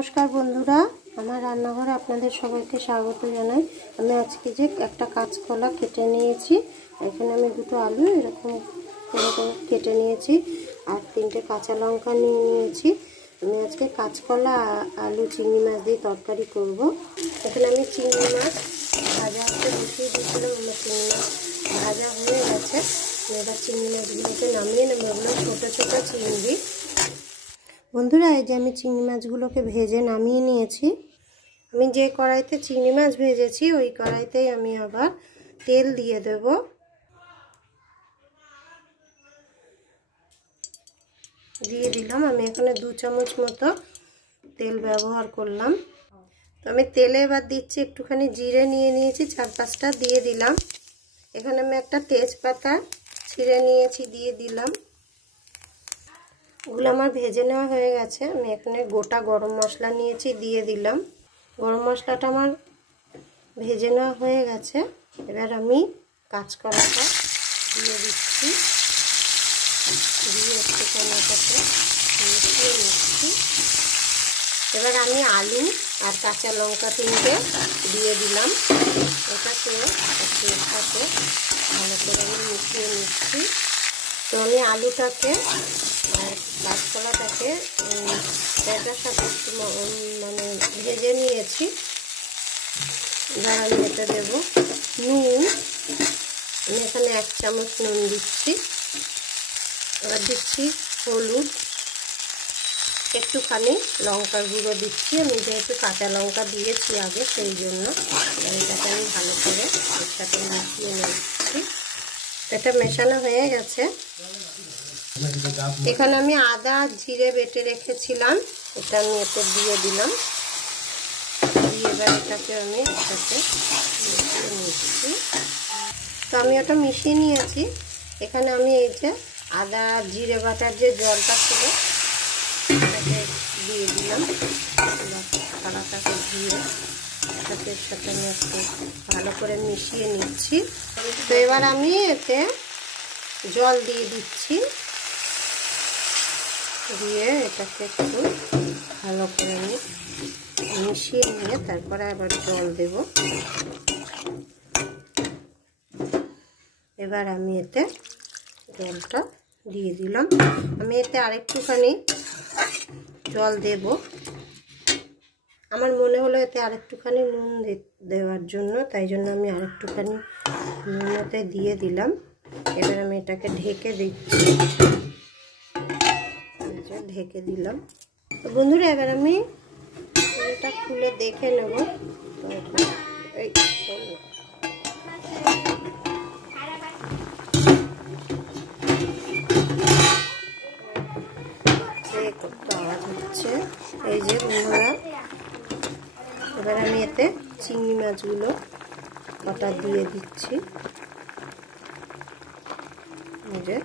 নমস্কার বন্ধুরা, আমার রান্নাঘরে আপনাদের সবাইকে স্বাগত জানাই। আমি আজকে যে একটা কাঁচকলা কেটে নিয়েছি, এখানে আমি দুটো আলু এরকম কেটে নিয়েছি আর তিনটে কাঁচা লঙ্কা নিয়ে নিয়েছি। আমি আজকে কাঁচকলা আলু চিংড়ি মাছ দিয়ে তরকারি করব। এখানে আমি চিংড়ি মাছ ভাজা হতে বসিয়ে দিয়েছিলাম। আমার চিংড়ি মাছ ভাজা হয়ে গেছে। এবার চিংড়ি মাছগুলোকে নামিয়ে নেব। এগুলো ছোটো ছোটো চিংড়ি। বন্ধুরা, এই যে আমি চিংড়ি মাছগুলোকে ভেজে নামিয়ে নিয়েছি। আমি যে কড়াইতে চিংড়ি মাছ ভেজেছি ওই কড়াইতেই আমি আবার তেল দিয়ে দেব। দিয়ে দিলাম। আমি এখানে 2 চামচ মতো তেল ব্যবহার করলাম। তো আমি তেলে এবার দিচ্ছি একটুখানি জিরে নিয়ে নিয়েছি, 4-5টা দিয়ে দিলাম। এখানে আমি একটা তেজপাতা ছিঁড়ে নিয়েছি, দিয়ে দিলাম। ওগুলো আমার ভেজে নেওয়া হয়ে গেছে। আমি এখানে গোটা গরম মশলা নিয়েছি, দিয়ে দিলাম। গরম মশলাটা আমার ভেজে নেওয়া হয়ে গেছে। এবার আমি কাঁচকলাটা দিয়ে দিচ্ছি, দিয়ে একটুখানি এটাকে মিশিয়ে নিচ্ছি। এবার আমি আলু আর কাঁচা লঙ্কা 3টে দিয়ে দিলাম। এটাকে এর সাথে ভালো করে আমি মিশিয়ে নিচ্ছি। তো আমি আলুটাকে আর কাঁচকলাটাকে এটার সাথে একটু মানে ভেজে নিয়েছি। এবার আমি এটা দেবো নুন। আমি এখানে 1 চামচ নুন দিচ্ছি। এবার দিচ্ছি হলুদ, একটুখানি লঙ্কার গুঁড়ো দিচ্ছি। আমি যেহেতু কাঁচা লঙ্কা দিয়েছি আগে, সেই জন্য এটাকে আমি ভালো করে এর সাথে মিশিয়ে নিচ্ছি। এটা মেশানো হয়ে গেছে। এখানে আমি আদা জিরে বেটে রেখেছিলাম, এটা আমি এতে দিয়ে দিলাম। দিয়ে এবার এটাকে আমি এটাকে মিশিয়ে নিচ্ছি। তো আমি ওটা মিশিয়ে নিয়েছি। এখানে আমি এই যে আদা জিরে বাটার যে জলটা ছিল এটাকে দিয়ে দিলাম। থালাটাকে দিয়ে এটাকে সাথে আমি একটু ভালো করে মিশিয়ে নিচ্ছি। তো এবার আমি এতে জল দিয়ে দিচ্ছি, দিয়ে এটাকে একটু ভালো করে আমি মিশিয়ে নিয়ে তারপরে আবার জল দেব। এবার আমি এতে জলটা দিয়ে দিলাম। আমি এতে আরেকটুখানি জল দেব। আমার মনে হলো এতে আরেকটুখানি নুন দেওয়ার জন্য, তাই জন্য আমি আরেকটুখানি নুন এতে দিয়ে দিলাম। এবার আমি এটাকে ঢেকে দিচ্ছি, ঢেকে দিলাম। তো বন্ধুরা, এবার আমি এটা খুলে দেখে নেব। আওয়াজ হচ্ছে। এই যে বন্ধুরা, এবার আমি এতে চিংড়ি মাছগুলো কটা দিয়ে দিচ্ছি। এই যে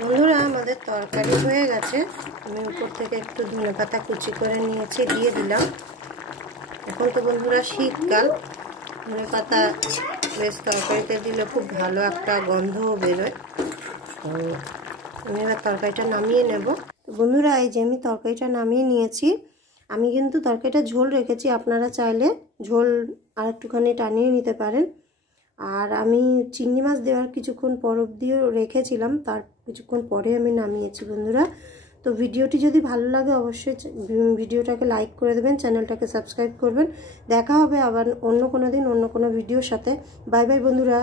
বন্ধুরা, আমাদের তরকারি হয়ে গেছে। আমি উপর থেকে একটু ধনেপাতা কুচি করে নিয়েছি, দিয়ে দিলাম। এখন তো বন্ধুরা শীতকাল, ধনেপাতা বেশ তরকারিতে দিলে খুব ভালো একটা গন্ধও বেরোয়। তো আমি এবার তরকারিটা নামিয়ে নেব। বন্ধুরা, এই যে আমি তরকারিটা নামিয়ে নিয়েছি। আমি কিন্তু তরকারিটা ঝোল রেখেছি, আপনারা চাইলে ঝোল আর একটুখানি টানিয়ে নিতে পারেন। আর আমি চিংড়ি মাছ দেওয়ার কিছুক্ষণ পর অবধিও রেখেছিলাম, তার কিছুক্ষণ পরে আমি নামিয়েছি বন্ধুরা। তো ভিডিওটি যদি ভালো লাগে অবশ্যই ভিডিওটাকে লাইক করে দেবেন, চ্যানেলটাকে সাবস্ক্রাইব করবেন। দেখা হবে আবার অন্য কোনো দিন অন্য কোনো ভিডিওর সাথে। বাই বাই বন্ধুরা।